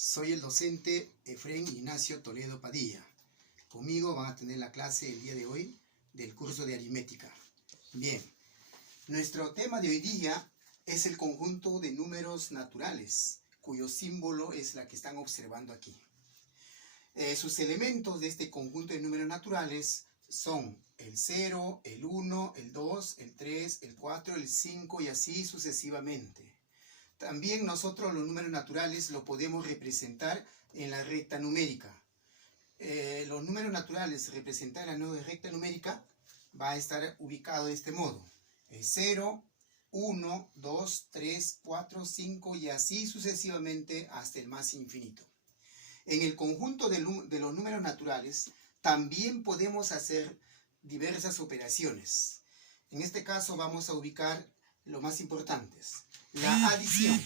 Soy el docente Efrén Ignacio Toledo Padilla. Conmigo van a tener la clase el día de hoy del curso de aritmética. Bien, nuestro tema de hoy día es el conjunto de números naturales, cuyo símbolo es la que están observando aquí. Sus elementos de este conjunto de números naturales son el 0, el 1, el 2, el 3, el 4, el 5 y así sucesivamente. También nosotros los números naturales lo podemos representar en la recta numérica. Los números naturales representados en la recta numérica va a estar ubicado de este modo. 0, 1, 2, 3, 4, 5 y así sucesivamente hasta el más infinito. En el conjunto de los números naturales también podemos hacer diversas operaciones. En este caso vamos a ubicar los más importantes. La adición.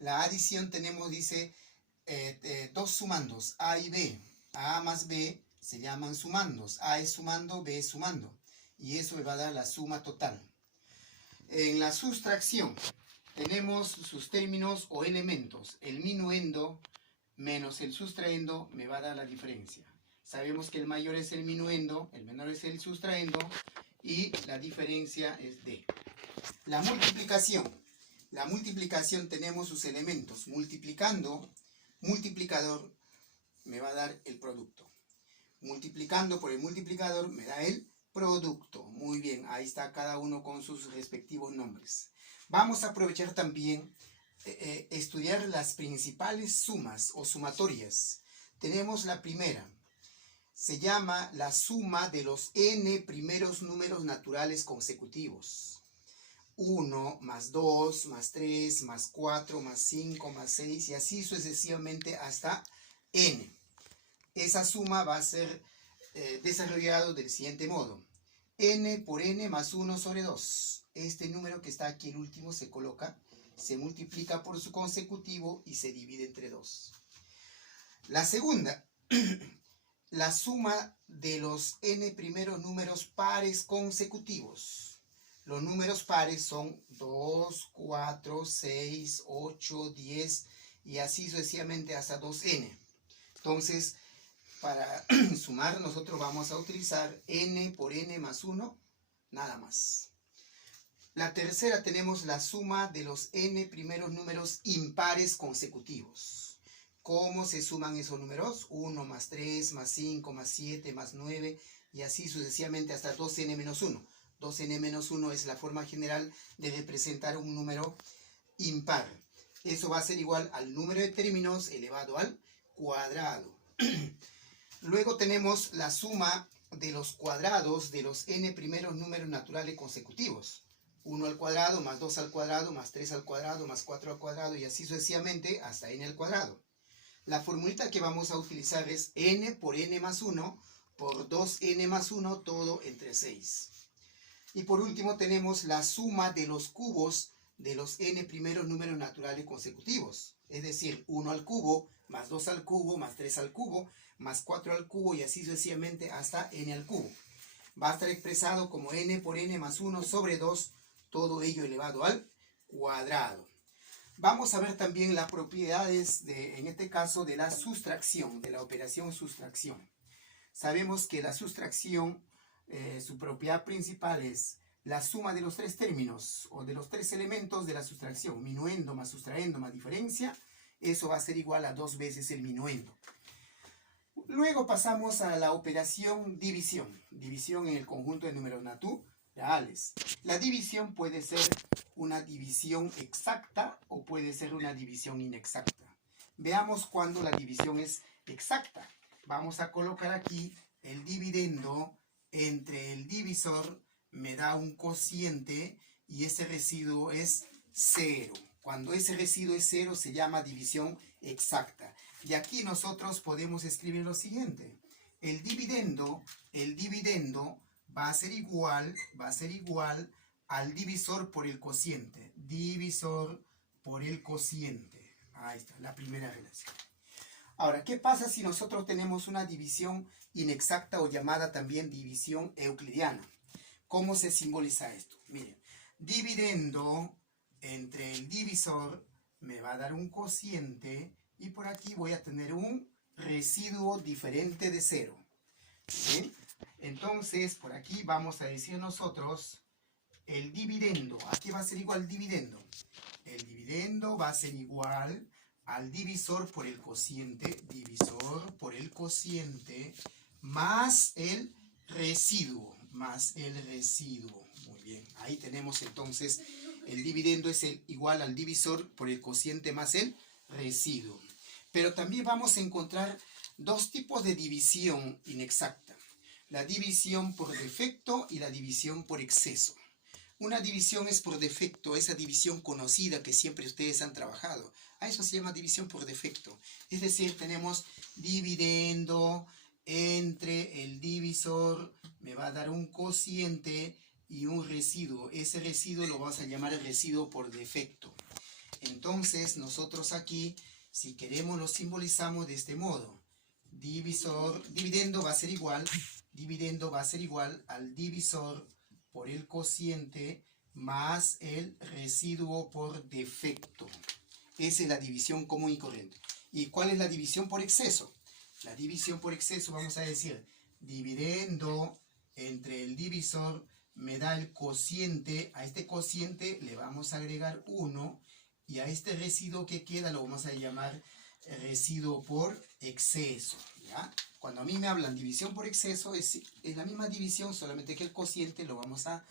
La adición tenemos, dice, dos sumandos, A y B. A más B se llaman sumandos. A es sumando, B es sumando. Y eso me va a dar la suma total. En la sustracción tenemos sus términos o elementos. El minuendo menos el sustraendo me va a dar la diferencia. Sabemos que el mayor es el minuendo, el menor es el sustraendo y la diferencia es D. La multiplicación. La multiplicación tenemos sus elementos. Multiplicando, multiplicador me va a dar el producto. Multiplicando por el multiplicador me da el producto. Muy bien, ahí está cada uno con sus respectivos nombres. Vamos a aprovechar también estudiar las principales sumas o sumatorias. Tenemos la primera. Se llama la suma de los n primeros números naturales consecutivos. 1 más 2 más 3 más 4 más 5 más 6 y así sucesivamente hasta n. Esa suma va a ser desarrollado del siguiente modo. N por n más 1 sobre 2. Este número que está aquí, el último, se coloca, se multiplica por su consecutivo y se divide entre 2. La segunda, la suma de los n primeros números pares consecutivos. Los números pares son 2, 4, 6, 8, 10 y así sucesivamente hasta 2n. Entonces, para sumar nosotros vamos a utilizar n por n más 1, nada más. La tercera tenemos la suma de los n primeros números impares consecutivos. ¿Cómo se suman esos números? 1 más 3 más 5 más 7 más 9 y así sucesivamente hasta 2n menos 1. 2n menos 1 es la forma general de representar un número impar. Eso va a ser igual al número de términos elevado al cuadrado. Luego tenemos la suma de los cuadrados de los n primeros números naturales consecutivos. 1 al cuadrado más 2 al cuadrado más 3 al cuadrado más 4 al cuadrado y así sucesivamente hasta n al cuadrado. La formulita que vamos a utilizar es n por n más 1 por 2n más 1 todo entre 6. Y por último tenemos la suma de los cubos de los n primeros números naturales consecutivos. Es decir, 1 al cubo, más 2 al cubo, más 3 al cubo, más 4 al cubo y así sucesivamente hasta n al cubo. Va a estar expresado como n por n más 1 sobre 2, todo ello elevado al cuadrado. Vamos a ver también las propiedades, en este caso, de la sustracción, de la operación sustracción. Sabemos que la sustracción, su propiedad principal es la suma de los tres términos o de los tres elementos de la sustracción. Minuendo más sustraendo más diferencia. Eso va a ser igual a 2 veces el minuendo. Luego pasamos a la operación división. División en el conjunto de números naturales. La división puede ser una división exacta o puede ser una división inexacta. Veamos cuándo la división es exacta. Vamos a colocar aquí el dividendo entre el divisor, me da un cociente y ese residuo es 0. Cuando ese residuo es 0 se llama división exacta. Y aquí nosotros podemos escribir lo siguiente. El dividendo va a ser igual al divisor por el cociente. Divisor por el cociente. Ahí está, la primera relación. Ahora, ¿qué pasa si nosotros tenemos una división inexacta o llamada también división euclidiana? ¿Cómo se simboliza esto? Miren, dividendo entre el divisor me va a dar un cociente y por aquí voy a tener un residuo diferente de 0. ¿Bien? Entonces, por aquí vamos a decir nosotros el dividendo. ¿A qué va a ser igual el dividendo? El dividendo va a ser igual al divisor por el cociente, más el residuo, Muy bien, ahí tenemos entonces el dividendo es igual al divisor por el cociente más el residuo. Pero también vamos a encontrar dos tipos de división inexacta. La división por defecto y la división por exceso. Una división es por defecto, esa división conocida que siempre ustedes han trabajado. A eso se llama división por defecto. Es decir, tenemos dividendo entre el divisor, me va a dar un cociente y un residuo. Ese residuo lo vamos a llamar el residuo por defecto. Entonces, nosotros aquí, si queremos, lo simbolizamos de este modo. Dividendo va a ser igual al divisor por el cociente más el residuo por defecto. Esa es la división común y corriente. ¿Y cuál es la división por exceso? La división por exceso, vamos a decir, dividendo entre el divisor me da el cociente. A este cociente le vamos a agregar 1 y a este residuo que queda lo vamos a llamar residuo por exceso, ¿ya? Cuando a mí me hablan división por exceso, es la misma división, solamente que el cociente lo vamos a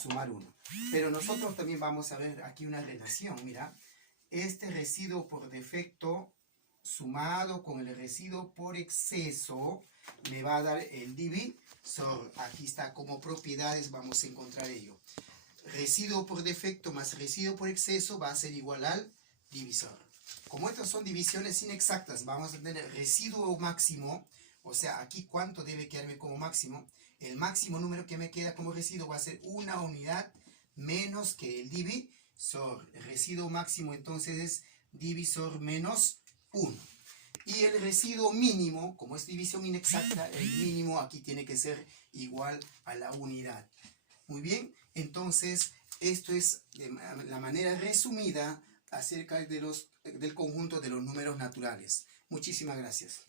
sumar 1. Pero nosotros también vamos a ver aquí una relación. Mira, este residuo por defecto sumado con el residuo por exceso me va a dar el divisor. Aquí está como propiedades, vamos a encontrar ello. Residuo por defecto más residuo por exceso va a ser igual al divisor. Como estas son divisiones inexactas, vamos a tener residuo máximo, o sea, aquí cuánto debe quedarme como máximo. El máximo número que me queda como residuo va a ser una unidad menos que el divisor. El residuo máximo entonces es divisor menos 1. Y el residuo mínimo, como es división inexacta, el mínimo aquí tiene que ser igual a la unidad. Muy bien, entonces esto es la manera resumida acerca del conjunto de los números naturales. Muchísimas gracias.